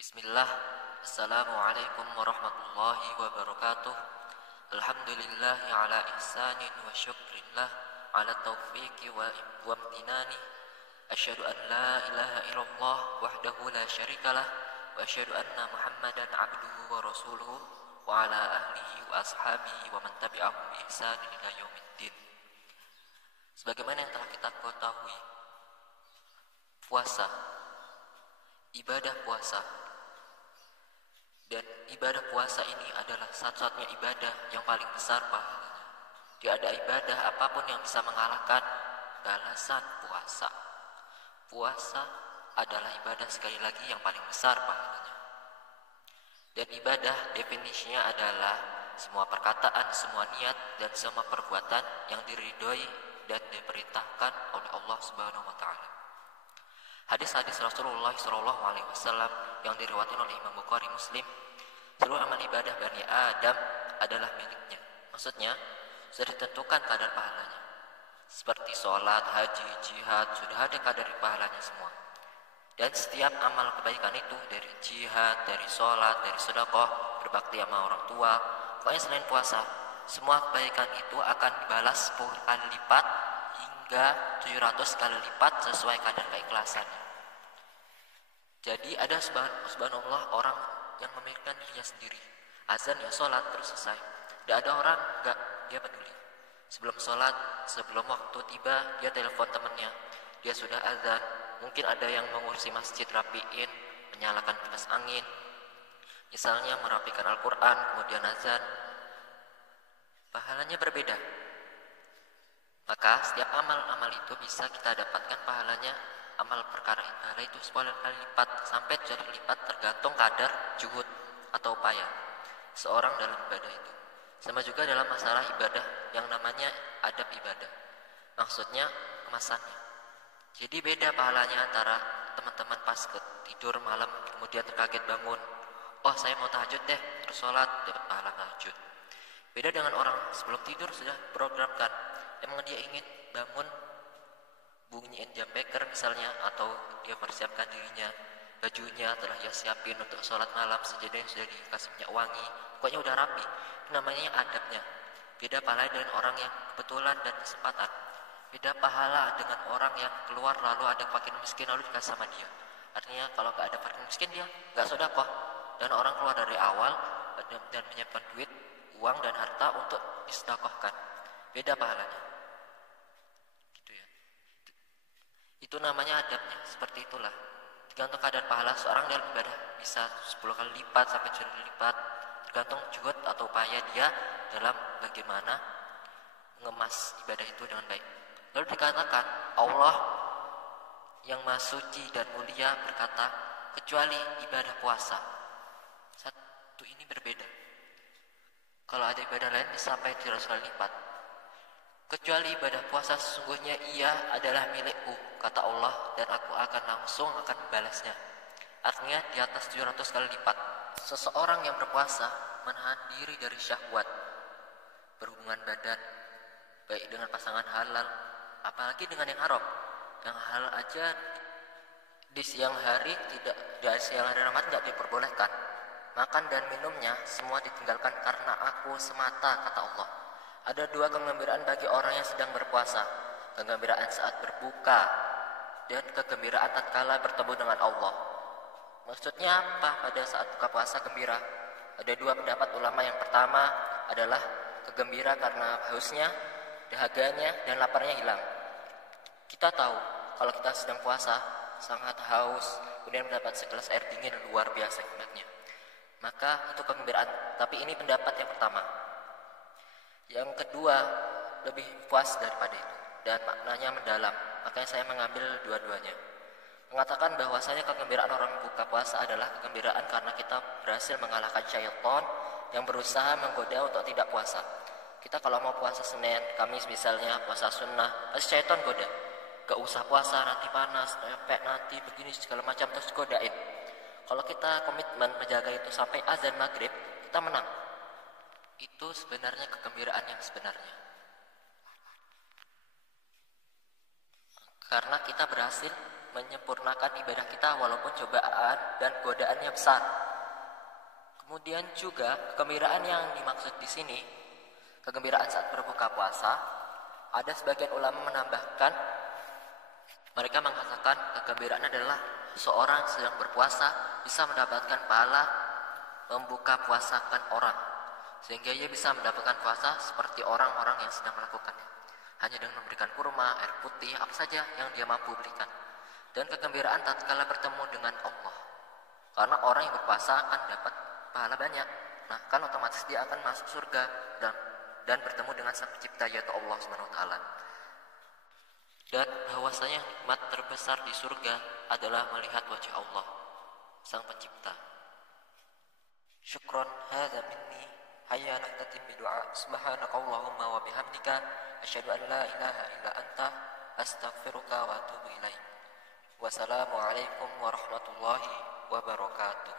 Bismillah. Assalamualaikum warahmatullahi wabarakatuh. Alhamdulillahi ala ihsanin wa syukrillah ala taufiqi wa amtinani. Asyhadu an la ilaha illallah wahdahu la syarikalah wa asyhadu anna Muhammadan abduhu wa rasuluhu wa ala ahlihi wa ashabihi wa man tabi'ahum bi ihsanin ila yaumiddin. Sebagaimana yang telah kita ketahui, puasa, ibadah puasa, dan ibadah puasa ini adalah satu-satunya ibadah yang paling besar pahalanya. Tidak ada ibadah apapun yang bisa mengalahkan balasan puasa. Puasa adalah ibadah sekali lagi yang paling besar pahalanya. Dan ibadah definisinya adalah semua perkataan, semua niat, dan semua perbuatan yang diridhoi dan diperintahkan oleh Allah Subhanahu wa taala. Hadis-hadis Rasulullah SAW yang diriwayatkan oleh Imam Bukhari Muslim, seluruh amal ibadah Bani Adam adalah miliknya. Maksudnya, sudah ditentukan kadar pahalanya. Seperti sholat, haji, jihad, sudah ada kadar pahalanya semua. Dan setiap amal kebaikan itu, dari jihad, dari sholat, dari sedekah, berbakti sama orang tua, pokoknya selain puasa, semua kebaikan itu akan dibalas 10 kali lipat hingga 700 kali lipat sesuai kadar keikhlasannya. Jadi ada subhanallah orang yang memikirkan dirinya sendiri. Azan ya sholat terus selesai. Tidak ada orang enggak, dia peduli. Sebelum sholat, sebelum waktu tiba, dia telepon temannya. Dia sudah azan. Mungkin ada yang mengurusi masjid, rapiin, menyalakan kipas angin. Misalnya merapikan Al-Quran, kemudian azan. Pahalanya berbeda. Maka setiap amal-amal itu bisa kita dapatkan pahalanya. Amal perkara pahala itu 10 kali lipat sampai 7 kali lipat tergantung kadar juhud atau upaya seorang dalam ibadah itu. Sama juga dalam masalah ibadah yang namanya adab ibadah. Maksudnya kemasannya. Jadi beda pahalanya antara teman-teman pas tidur malam kemudian terkaget bangun. Oh saya mau tahajud deh, terus sholat dapat pahala tahajud. Beda dengan orang sebelum tidur sudah programkan. Emang dia ingin bangun bunyiin jam beker misalnya, atau dia persiapkan dirinya, bajunya telah dia siapin untuk sholat malam, sejadahnya sudah dikasih minyak wangi, pokoknya udah rapi. Itu namanya adabnya. Beda pahala dengan orang yang kebetulan dan kesempatan. Beda pahala dengan orang yang keluar lalu ada fakir miskin lalu dikasih sama dia. Artinya kalau gak ada fakir miskin dia gak sedekah. Dan orang keluar dari awal dan menyiapkan duit, uang dan harta untuk disedekahkan. Beda pahalanya. Itu namanya adabnya, seperti itulah. Tergantung kadar pahala seorang dalam ibadah bisa 10 kali lipat sampai 7 kali lipat, tergantung juhud atau upaya dia dalam bagaimana mengemas ibadah itu dengan baik. Lalu dikatakan Allah yang Maha Suci dan Mulia berkata, kecuali ibadah puasa. Satu ini berbeda. Kalau ada ibadah lain bisa sampai 700 kali lipat. Kecuali ibadah puasa sesungguhnya ia adalah milikku, kata Allah, dan aku akan langsung membalasnya. Artinya di atas 700 kali lipat. Seseorang yang berpuasa menahan diri dari syahwat, berhubungan badan, baik dengan pasangan halal, apalagi dengan yang haram. Yang halal aja di siang hari Ramadan tidak diperbolehkan. Makan dan minumnya semua ditinggalkan karena aku semata, kata Allah. Ada 2 kegembiraan bagi orang yang sedang berpuasa. Kegembiraan saat berbuka dan kegembiraan tatkala bertemu dengan Allah. Maksudnya apa pada saat buka puasa gembira? Ada 2 pendapat ulama. Yang pertama adalah kegembira karena hausnya, dahaganya, dan laparnya hilang. Kita tahu kalau kita sedang puasa sangat haus, kemudian mendapat segelas air dingin luar biasa nikmatnya. Maka itu kegembiraan. Tapi ini pendapat yang pertama. Yang kedua lebih puas daripada itu dan maknanya mendalam. Makanya saya mengambil dua-duanya. Mengatakan bahwasanya kegembiraan orang buka puasa adalah kegembiraan karena kita berhasil mengalahkan syaitan yang berusaha menggoda untuk tidak puasa. Kita kalau mau puasa Senin, Kamis misalnya, puasa sunnah, pasti syaitan goda. Gak usah puasa, nanti panas, nepek, nanti begini segala macam, terus godain. Kalau kita komitmen menjaga itu sampai azan maghrib, kita menang. Itu sebenarnya kegembiraan yang sebenarnya. Karena kita berhasil menyempurnakan ibadah kita walaupun cobaan dan godaannya besar. Kemudian juga kegembiraan yang dimaksud di sini, kegembiraan saat berbuka puasa, ada sebagian ulama menambahkan, mereka mengatakan kegembiraan adalah seorang sedang berpuasa bisa mendapatkan pahala membuka puasakan orang, sehingga ia bisa mendapatkan puasa seperti orang-orang yang sedang melakukannya, hanya dengan memberikan kurma, air putih, apa saja yang dia mampu berikan. Dan kegembiraan tatkala bertemu dengan Allah, karena orang yang berpuasa akan dapat pahala banyak. Nah, kan otomatis dia akan masuk surga dan bertemu dengan Sang Pencipta, yaitu Allah Subhanahu wa taala. Dan bahwasanya nikmat terbesar di surga adalah melihat wajah Allah, Sang Pencipta. Syukron hadza minni, hayya nahtatim bidu'a, subhanakallahumma wa bihamdika, asyhadu an la ilaha illa anta, astaghfiruka wa atubu ilaik. Wassalamualaikum warahmatullahi wabarakatuh.